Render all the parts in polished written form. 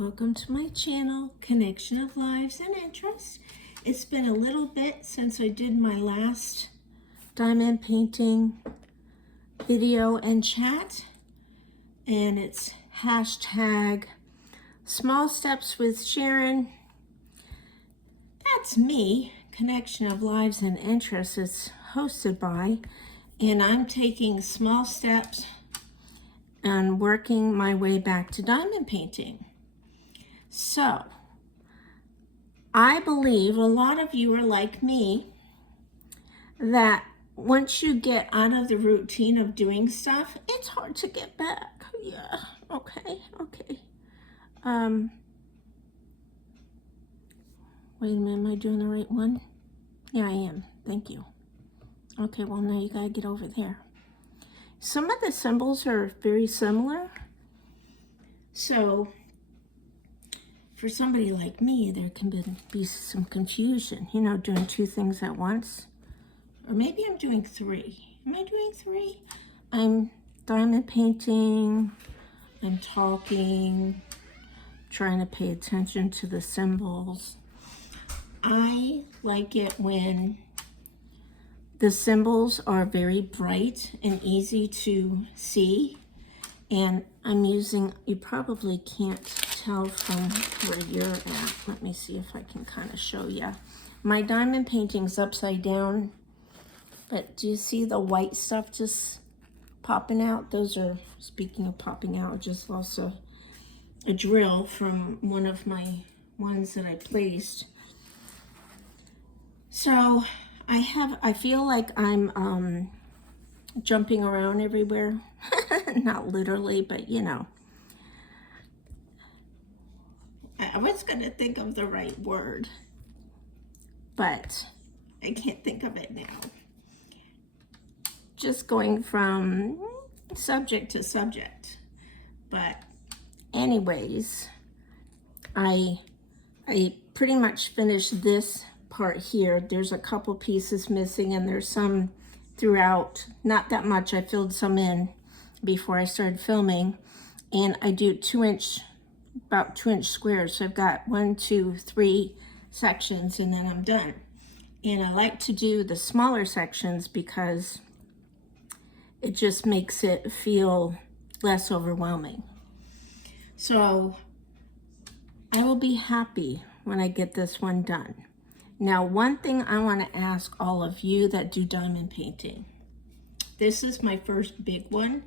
Welcome to my channel, Connection of Lives and Interests. It's been a little bit since I did my last diamond painting video and chat, and it's hashtag Small Steps with Sharon. That's me, Connection of Lives and Interests. It's hosted by, and I'm taking small steps and working my way back to diamond painting. So, I believe a lot of you are like me, that once you get out of the routine of doing stuff, it's hard to get back. Yeah, okay. Wait a minute, am I doing the right one? Yeah, I am. Thank you. Okay, well, now you gotta get over there. Some of the symbols are very similar. So, for somebody like me, there can be some confusion, you know, doing two things at once. Or maybe I'm doing three. Am I doing three? I'm diamond painting, I'm talking, trying to pay attention to the symbols. I like it when the symbols are very bright and easy to see. And I'm using, you probably can't tell from where you're at. Let me see if I can kind of show you. My diamond painting's upside down, but do you see the white stuff just popping out? Those are, speaking of popping out, just also a drill from one of my ones that I placed. So I feel like I'm jumping around everywhere. Not literally, but you know. I was going to think of the right word, but I can't think of it now. Just going from subject to subject. But anyways, I pretty much finished this part here. There's a couple pieces missing, and there's some throughout. Not that much. I filled some in before I started filming, and I do about 2-inch squares. So I've got 1, 2, 3 sections, and then I'm done. And I like to do the smaller sections because it just makes it feel less overwhelming. So I will be happy when I get this one done. Now, one thing I want to ask all of you that do diamond painting. This is my first big one.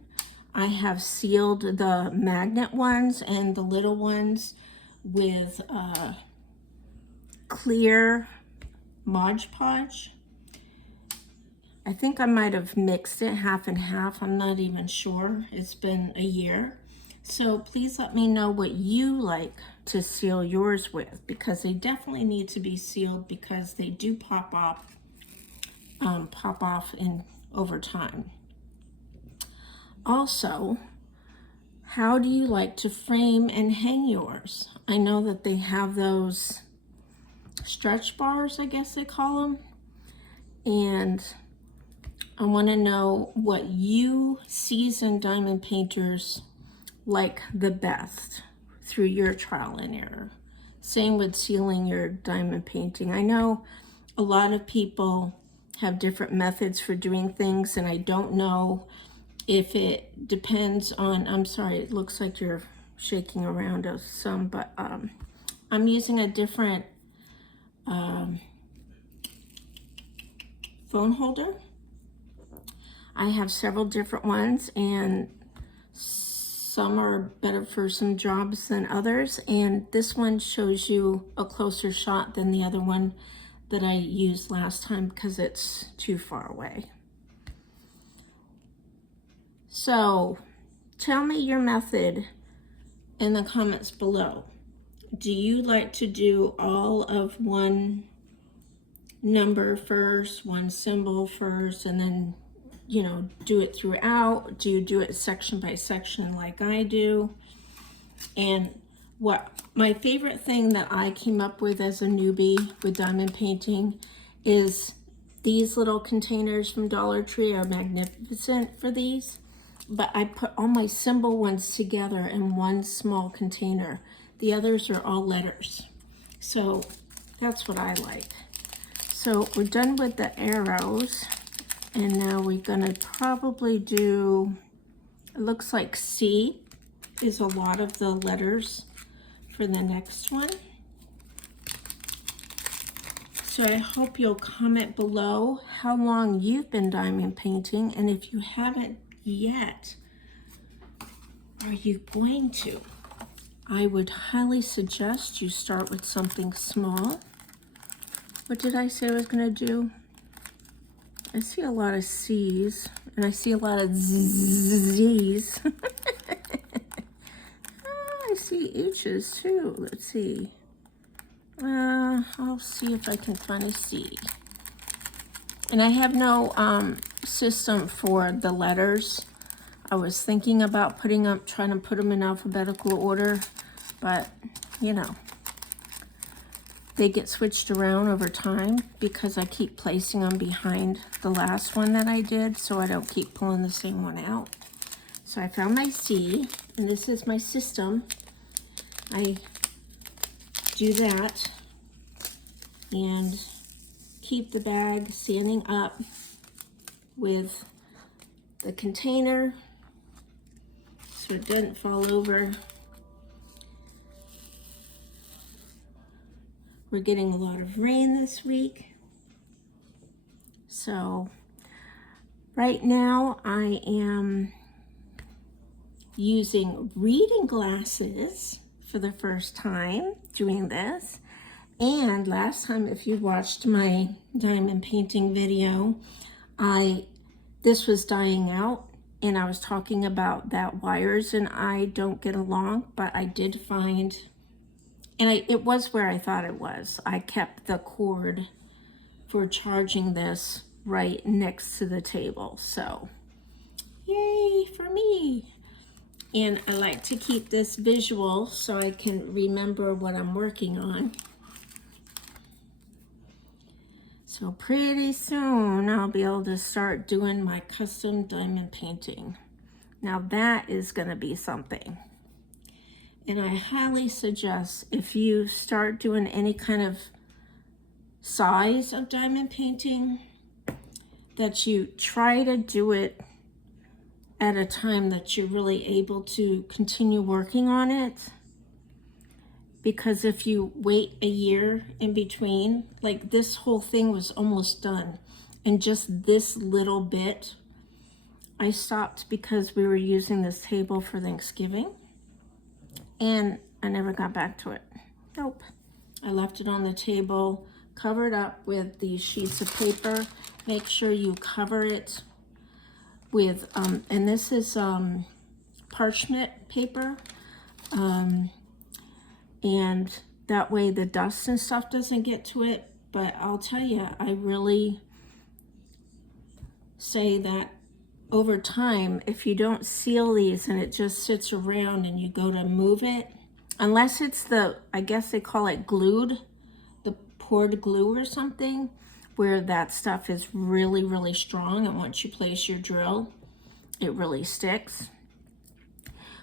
I have sealed the magnet ones and the little ones with clear Mod Podge. I think I might have mixed it half and half. I'm not even sure. It's been a year. So please let me know what you like to seal yours with, because they definitely need to be sealed because they do pop off in over time. Also, how do you like to frame and hang yours? I know that they have those stretch bars, I guess they call them. And I want to know what you seasoned diamond painters like the best through your trial and error. Same with sealing your diamond painting. I know a lot of people have different methods for doing things, and I don't know if it depends on, I'm sorry, it looks like you're shaking around us some, but I'm using a different phone holder. I have several different ones, and some are better for some jobs than others, and this one shows you a closer shot than the other one that I used last time because it's too far away. So tell me your method in the comments below. Do you like to do all of one number first, one symbol first, and then, you know, do it throughout? Do you do it section by section like I do? And what my favorite thing that I came up with as a newbie with diamond painting is these little containers from Dollar Tree are magnificent for these. But I put all my symbol ones together in one small container. The others are all letters. So that's what I like. So we're done with the arrows. And now we're gonna probably do, it looks like C is a lot of the letters for the next one. So I hope you'll comment below how long you've been diamond painting, and if you haven't yet, are you going to? I would highly suggest you start with something small. What did I say I was gonna do? I see a lot of C's, and I see a lot of Z's. I see H's too. Let's see. I'll see if I can find a C. And I have no system for the letters. I was thinking about trying to put them in alphabetical order, but you know, they get switched around over time because I keep placing them behind the last one that I did, so I don't keep pulling the same one out. So I found my C, and this is my system. I do that and keep the bag standing up with the container so it doesn't fall over. We're getting a lot of rain this week. So right now I am using reading glasses for the first time doing this. And last time, if you watched my diamond painting video, this was dying out, and I was talking about that wires and I don't get along, but I did find, and it was where I thought it was. I kept the cord for charging this right next to the table, so yay for me. And I like to keep this visual so I can remember what I'm working on. So pretty soon I'll be able to start doing my custom diamond painting. Now that is gonna be something. And I highly suggest, if you start doing any kind of size of diamond painting, that you try to do it at a time that you're really able to continue working on it. Because if you wait a year in between, like this whole thing was almost done, and just this little bit, I stopped because we were using this table for Thanksgiving, and I never got back to it. Nope. I left it on the table, covered up with these sheets of paper. Make sure you cover it with, and this is parchment paper, and that way the dust and stuff doesn't get to it. But I'll tell you, I really say that over time, if you don't seal these and it just sits around and you go to move it, unless it's the, I guess they call it glued, the poured glue or something, where that stuff is really, really strong, and once you place your drill, it really sticks,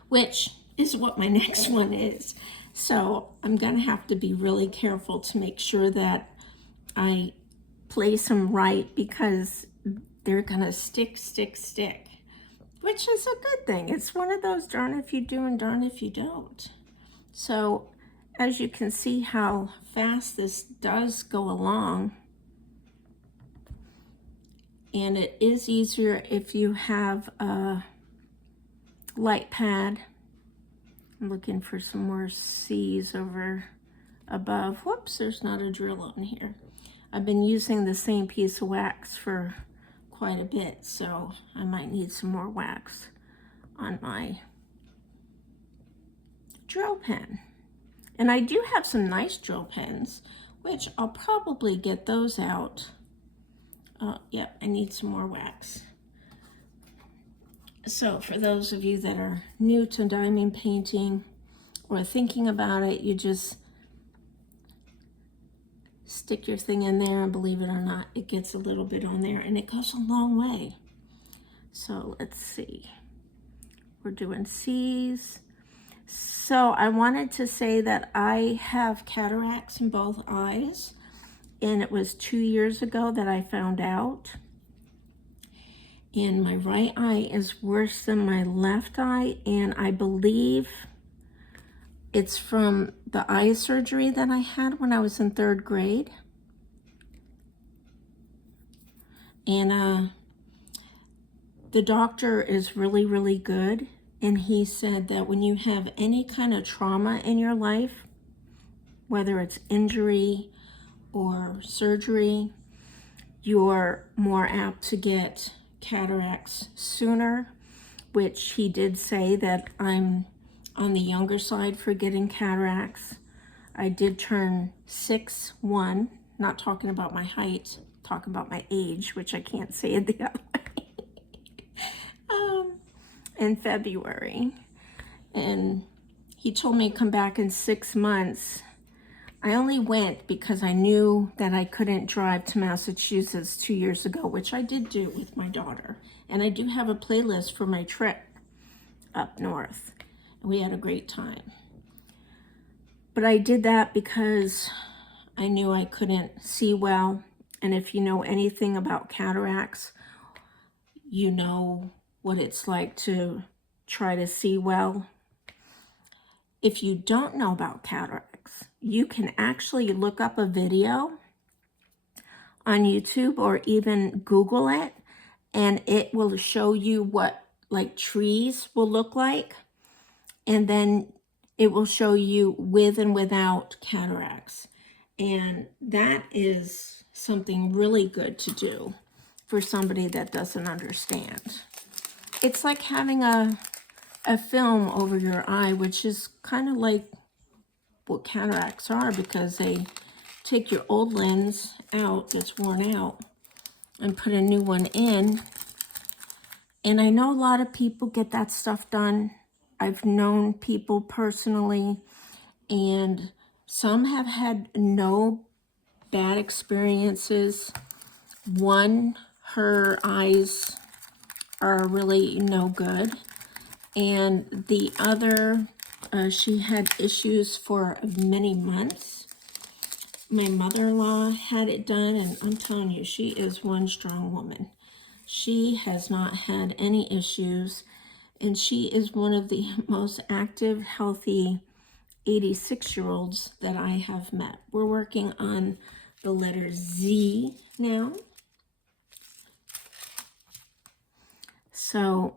which is what my next one is. So I'm gonna have to be really careful to make sure that I place them right, because they're gonna stick, which is a good thing. It's one of those darn if you do and darn if you don't. So as you can see how fast this does go along, and it is easier if you have a light pad. I'm looking for some more C's over above. Whoops, there's not a drill on here. I've been using the same piece of wax for quite a bit, so I might need some more wax on my drill pen. And I do have some nice drill pens, which I'll probably get those out. Yep, I need some more wax. So for those of you that are new to diamond painting or thinking about it, you just stick your thing in there, and believe it or not, it gets a little bit on there, and it goes a long way. So let's see. We're doing C's. So I wanted to say that I have cataracts in both eyes, and it was 2 years ago that I found out. And my right eye is worse than my left eye, and I believe it's from the eye surgery that I had when I was in 3rd grade. And the doctor is really, really good. And he said that when you have any kind of trauma in your life, whether it's injury or surgery, you're more apt to get cataracts sooner, which he did say that I'm on the younger side for getting cataracts. I did turn 6'1", not talking about my height, talking about my age, which I can't say it the other way, in February. And he told me to come back in 6 months. I only went because I knew that I couldn't drive to Massachusetts 2 years ago, which I did do with my daughter. And I do have a playlist for my trip up north. And we had a great time. But I did that because I knew I couldn't see well. And if you know anything about cataracts, you know what it's like to try to see well. If you don't know about cataracts, you can actually look up a video on YouTube or even Google it, and it will show you what like trees will look like, and then it will show you with and without cataracts. And that is something really good to do for somebody that doesn't understand. It's like having a film over your eye, which is kind of like what cataracts are, because they take your old lens out that's worn out and put a new one in. And I know a lot of people get that stuff done. I've known people personally, and some have had no bad experiences. One, her eyes are really no good, and the other, she had issues for many months. My mother-in-law had it done, and I'm telling you, she is one strong woman. She has not had any issues, and she is one of the most active, healthy 86-year-olds that I have met. We're working on the letter Z now. So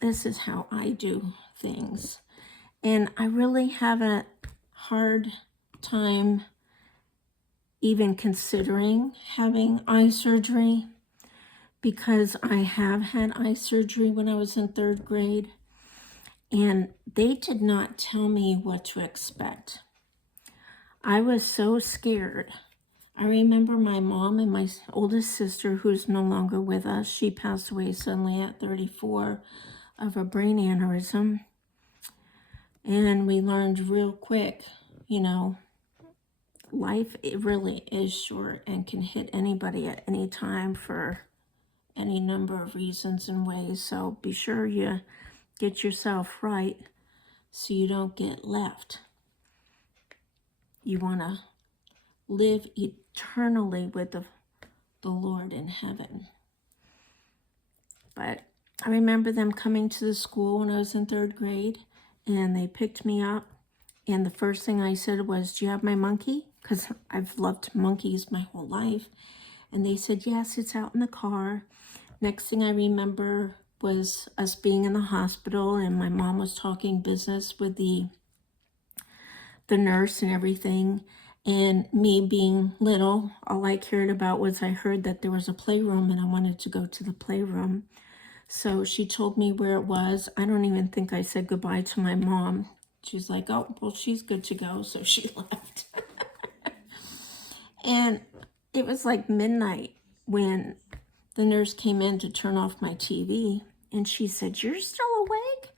this is how I do things. And I really have a hard time even considering having eye surgery, because I have had eye surgery when I was in 3rd grade, and they did not tell me what to expect. I was so scared. I remember my mom and my oldest sister, who's no longer with us, she passed away suddenly at 34 of a brain aneurysm. And we learned real quick, you know, life, it really is short and can hit anybody at any time for any number of reasons and ways. So be sure you get yourself right so you don't get left. You want to live eternally with the Lord in heaven. But I remember them coming to the school when I was in 3rd grade, and they picked me up, and the first thing I said was, "Do you have my monkey?" Because I've loved monkeys my whole life. And they said, "Yes, it's out in the car." Next thing I remember was us being in the hospital, and my mom was talking business with the nurse and everything. And me being little, all I cared about was I heard that there was a playroom, and I wanted to go to the playroom. So she told me where it was. I don't even think I said goodbye to my mom. She's like, "Oh, well, she's good to go." So she left. And it was like midnight when the nurse came in to turn off my TV. And she said, "You're still awake?"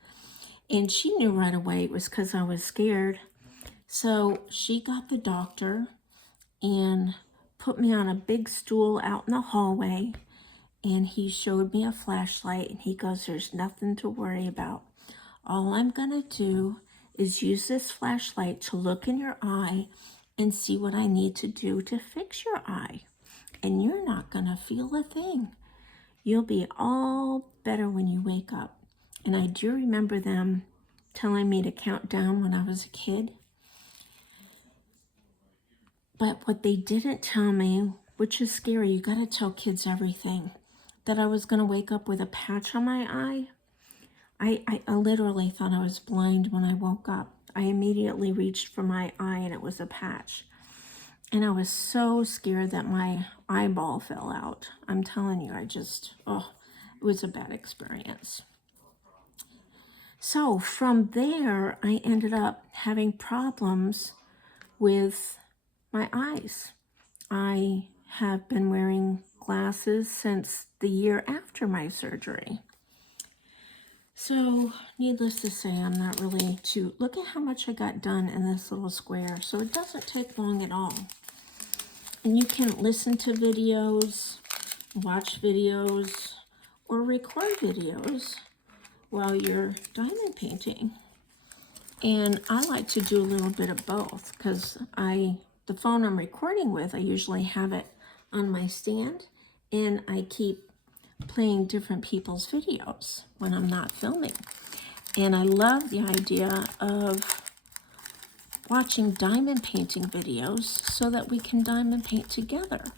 And she knew right away it was because I was scared. So she got the doctor and put me on a big stool out in the hallway. And he showed me a flashlight, and he goes, "There's nothing to worry about. All I'm going to do is use this flashlight to look in your eye and see what I need to do to fix your eye. And you're not gonna feel a thing. You'll be all better when you wake up. And I do remember them telling me to count down when I was a kid. But what they didn't tell me, which is scary, you gotta tell kids everything, that I was gonna wake up with a patch on my eye. I literally thought I was blind when I woke up. I immediately reached for my eye and it was a patch. And I was so scared that my eyeball fell out. I'm telling you, it was a bad experience. So from there, I ended up having problems with my eyes. I have been wearing glasses since the year after my surgery. So, needless to say, I'm not really look at how much I got done in this little square. So it doesn't take long at all. And you can listen to videos, watch videos, or record videos while you're diamond painting. And I like to do a little bit of both because the phone I'm recording with, I usually have it on my stand and I keep playing different people's videos when I'm not filming. And I love the idea of watching diamond painting videos so that we can diamond paint together.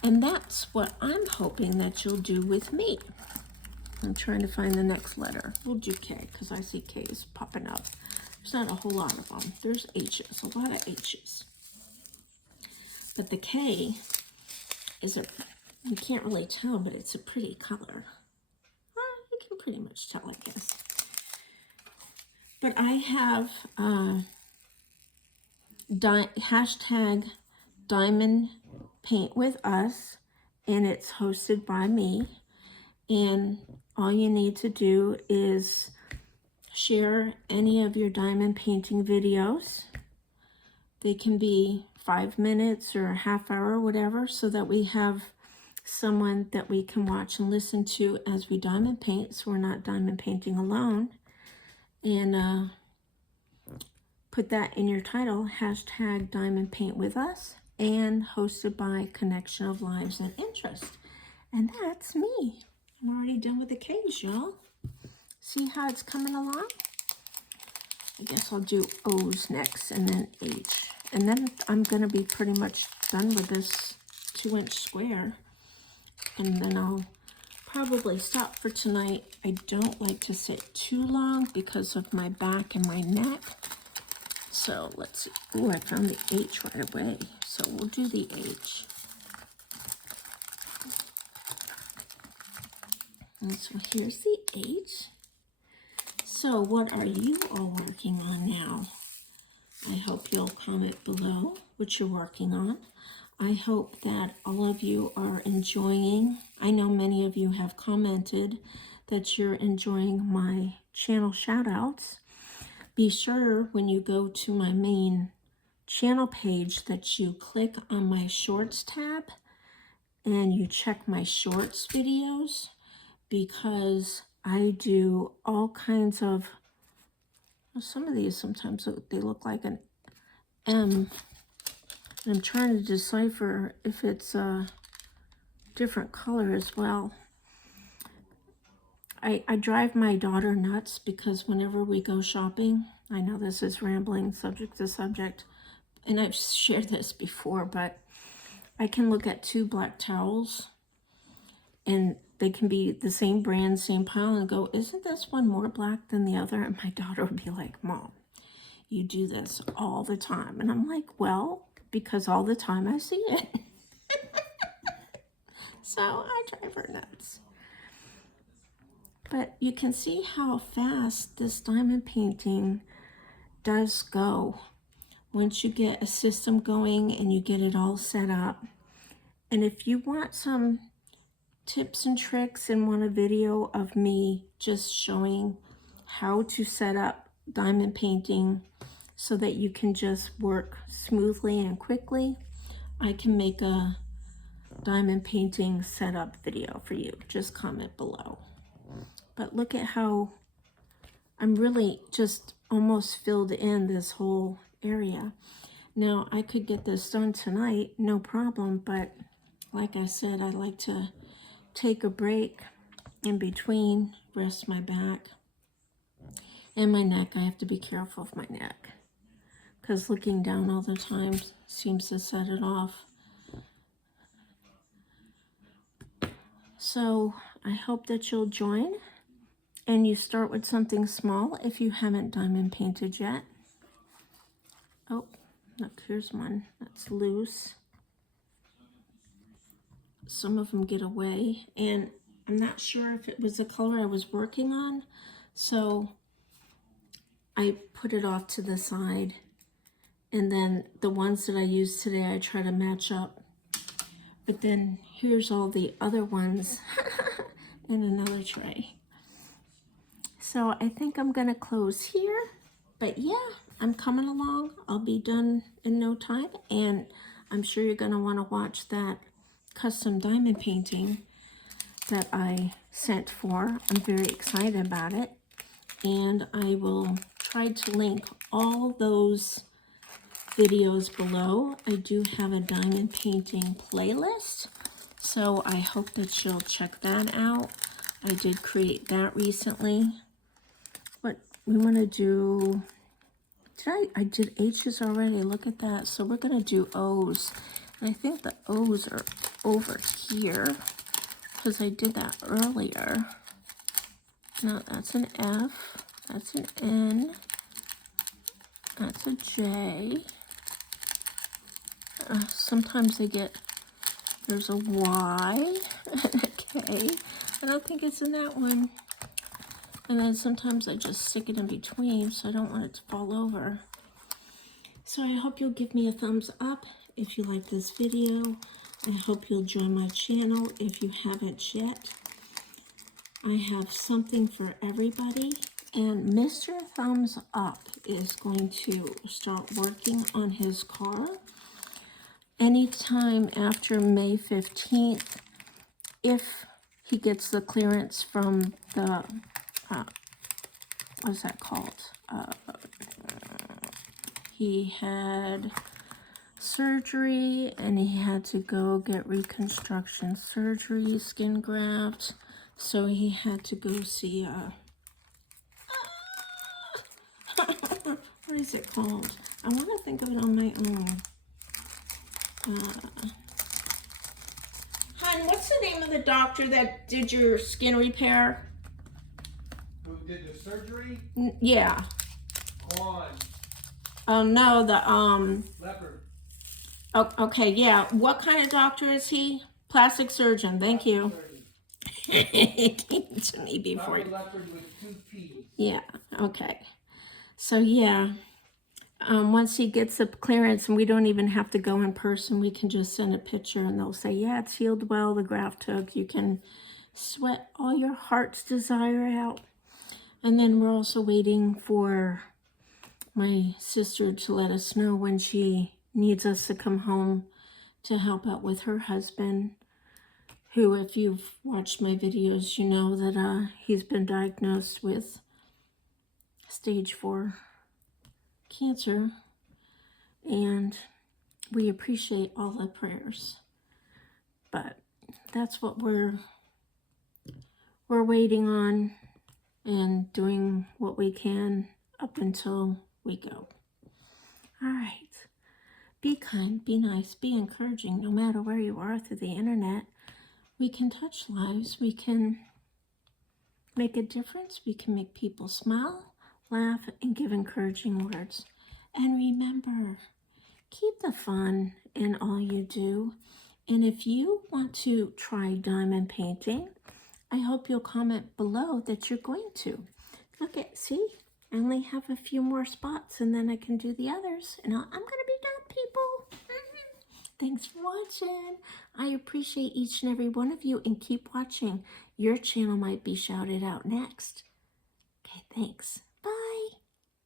And that's what I'm hoping that you'll do with me. I'm trying to find the next letter. We'll do K because I see K's popping up. There's not a whole lot of them. There's H's, a lot of H's. But the K is you can't really tell, but it's a pretty color. Well, you can pretty much tell, I guess. But I have hashtag diamondpaintwithus, and it's hosted by me. And all you need to do is share any of your diamond painting videos. They can be 5 minutes or a half hour, whatever, so that we have someone that we can watch and listen to as we diamond paint, so we're not diamond painting alone. And put that in your title, hashtag diamondpaintwithus, and hosted by Connection of Lives and Interest. And that's me. I'm already done with the K's, y'all. See how it's coming along? I guess I'll do O's next and then H. And then I'm going to be pretty much done with this 2-inch square. And then I'll probably stop for tonight. I don't like to sit too long because of my back and my neck. So let's see. Oh, I found the H right away. So we'll do the H. And so here's the H. So what are you all working on now? I hope you'll comment below what you're working on. I hope that all of you are enjoying. I know many of you have commented that you're enjoying my channel shout outs. Be sure when you go to my main channel page that you click on my shorts tab and you check my shorts videos, because I do all kinds of, some of these sometimes they look like an M, and I'm trying to decipher if it's a different color as well. I drive my daughter nuts because whenever we go shopping, I know this is rambling subject to subject, and I've shared this before, but I can look at 2 black towels and they can be the same brand, same pile, and go, isn't this one more black than the other? And my daughter would be like, Mom, you do this all the time. And I'm like, well, because all the time I see it. So I drive her nuts. But you can see how fast this diamond painting does go once you get a system going and you get it all set up. And if you want some tips and tricks and want a video of me just showing how to set up diamond painting so that you can just work smoothly and quickly, I can make a diamond painting setup video for you. Just comment below. But look at how I'm really just almost filled in this whole area. Now, I could get this done tonight, no problem, but like I said, I like to take a break in between, rest my back and my neck. I have to be careful of my neck because looking down all the time seems to set it off. So I hope that you'll join, and you start with something small if you haven't diamond painted yet. Oh, look, here's one that's loose. Some of them get away, and I'm not sure if it was the color I was working on, so I put it off to the side, and then the ones that I used today I try to match up. But then here's all the other ones in another tray. So I think I'm gonna close here, but yeah, I'm coming along. I'll be done in no time, and I'm sure you're gonna wanna watch that custom diamond painting that I sent for. I'm very excited about it, and I will try to link all those videos below. I do have a diamond painting playlist, so I hope that you'll check that out. I did create that recently. What we want to do, I did H's already, look at that. So we're going to do O's, and I think the O's are over here because I did that earlier. No, that's an F, that's an N, that's a J. Sometimes there's a Y and a K. I don't think it's in that one. And then sometimes I just stick it in between, so I don't want it to fall over. So I hope you'll give me a thumbs up if you like this video. I hope you'll join my channel if you haven't yet. I have something for everybody. And Mr. Thumbs Up is going to start working on his car anytime after May 15th, if he gets the clearance from the, what's that called? He had surgery, and he had to go get reconstruction surgery, skin graft, so he had to go see, what is it called? I want to think of it on my own. Hon, what's the name of the doctor that did your skin repair? Who did the surgery? Yeah. On. Oh no, the Leopard. Oh, okay, yeah. What kind of doctor is he? Plastic surgeon. Thank you. He came to me before. Leopard with 2 P's. Yeah. Okay. So yeah. Once he gets the clearance, and we don't even have to go in person, we can just send a picture and they'll say, yeah, it's healed well, the graft took. You can sweat all your heart's desire out. And then we're also waiting for my sister to let us know when she needs us to come home to help out with her husband, who, if you've watched my videos, you know that he's been diagnosed with stage 4 cancer, and we appreciate all the prayers. But that's what we're waiting on and doing what we can up until we go. All right. Be kind, be nice, be encouraging, no matter where you are through the internet. We can touch lives. We can make a difference. We can make people smile, laugh, and give encouraging words. And remember, keep the fun in all you do. And if you want to try diamond painting, I hope you'll comment below that you're going to. Look at, see, I only have a few more spots, and then I can do the others. And I'm going to be done, people. Thanks for watching. I appreciate each and every one of you, and keep watching. Your channel might be shouted out next. Okay, thanks.